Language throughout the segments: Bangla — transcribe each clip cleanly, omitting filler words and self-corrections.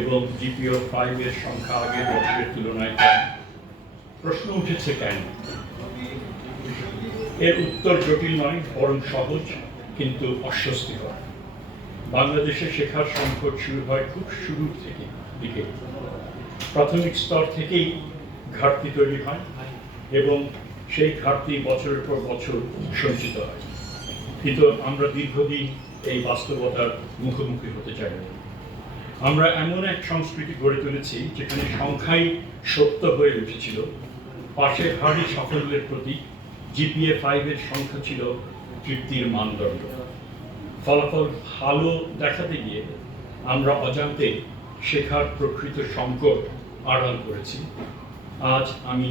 এবং জিপিও 5 এর সংখ্যা আগের বছরের তুলনায় কম। প্রশ্ন উঠেছে কেন? এর উত্তর জটিল নয়, বরং সহজ কিন্তু অস্বস্তিকর। বাংলাদেশে শেখার সংকট শুরু হয় খুব শুরুর দিকে। প্রাথমিক স্তর থেকেই ঘাটতি তৈরি হয় এবং সেই ঘাটতি বছরের পর বছর সঞ্চিত হয়। কিন্তু আমরা দীর্ঘদিন এই বাস্তবতার মুখোমুখি হতে চাই না। আমরা এমন এক সংস্কৃতি গড়ে তুলেছি যেখানে সংখ্যাই সত্য হয়ে উঠেছিল, পাশের হাড়ি সাফল্যের প্রতীক, জিপিএ 5 এর সংখ্যা ছিল তৃপ্তির মানদণ্ড। ফলাফল ভালো দেখাতে গিয়ে আমরা অজান্তে শেখার প্রকৃত সংকট আড়াল করেছি। আজ আমি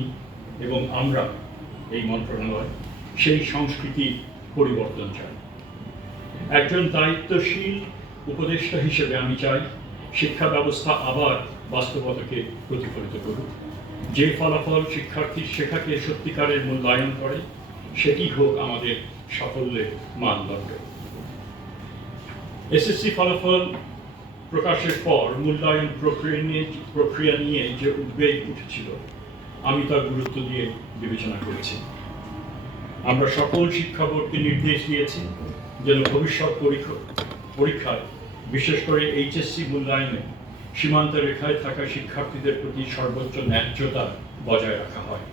এবং আমরা এই মন্ত্রণালয় সেই সংস্কৃতি পরিবর্তন চাই। একজন দায়িত্বশীল উপদেষ্টা হিসেবে আমি চাই শিক্ষা ব্যবস্থা আবার বাস্তবতাকে প্রতিফলিত করুক। যে ফলাফল শিক্ষার্থীর শেখাকে সত্যিকারের মূল্যায়ন করে সেটি হোক আমাদের সাফল্যের মানদণ্ড। এসএসসি ফলাফল প্রকাশের পর মূল্যায়ন প্রক্রিয়া নিয়ে যে উদ্বেগ উঠেছিল, আমি তার গুরুত্ব দিয়ে বিবেচনা করেছি। আমরা সকল শিক্ষা বোর্ডকে নির্দেশ দিয়েছি যেন ভবিষ্যৎ পরীক্ষায়, বিশেষ করে এইচএসসি মূল্যায়নে সীমান্ত রেখায় থাকা শিক্ষার্থীদের প্রতি সর্বোচ্চ ন্যায্যতা বজায় রাখা হয়।